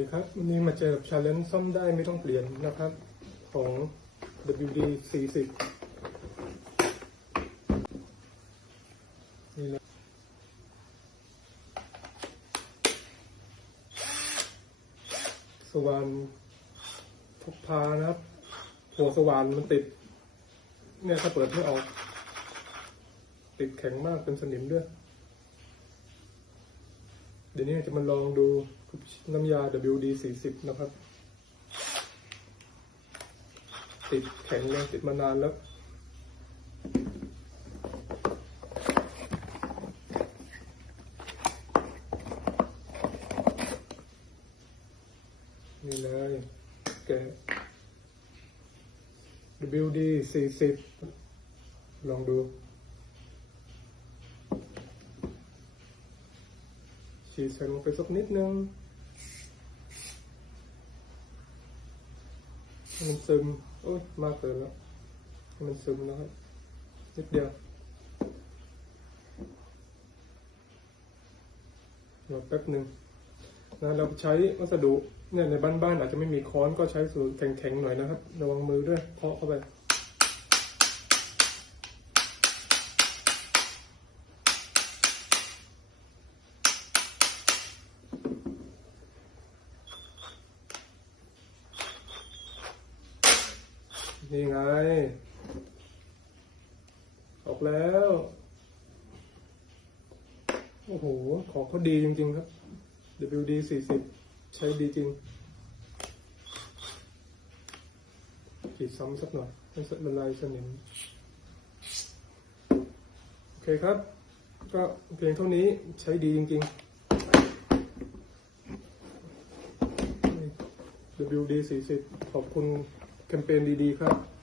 ดีครับวันนี้มาเจอกับชาเลนจ์ซ่อมได้ไม่ต้องเปลี่ยนนะครับ ของ WD 40นี่เลยสว่านพกพานะครับ หัวสว่านมันติด เนี่ยถ้าเปิดไม่ออก ติดแข็งมากเป็นสนิมด้วย เดี๋ยวนี้จะมาลองดูน้ำยา WD 40นะครับ ติดแข็งเลยติดมานานแล้ว นี่เลยแก WD 40ลองดู ฉีดใส่ลงไปสักนิดนึงมันซึมโอ้ยมากเกินแล้วมันซึมนะครับนิดเดียวรอแป๊บหนึ่งนะเราใช้วัสดุเนี่ยในบ้านๆอาจจะไม่มีค้อนก็ใช้สูตรแข็งๆหน่อยนะครับ ระวังมือด้วยเคาะเข้าไป นี่ไง ออกแล้ว โอ้โห ของเขาดีจริง ๆ ครับ WD 40ใช้ดีจริงขีดซ้ำสักหน่อยให้ละลายสนิมโอเคครับ ก็เพียงเท่านี้ใช้ดีจริง ๆ WD 40 ขอบคุณ แคมเปญดีๆครับ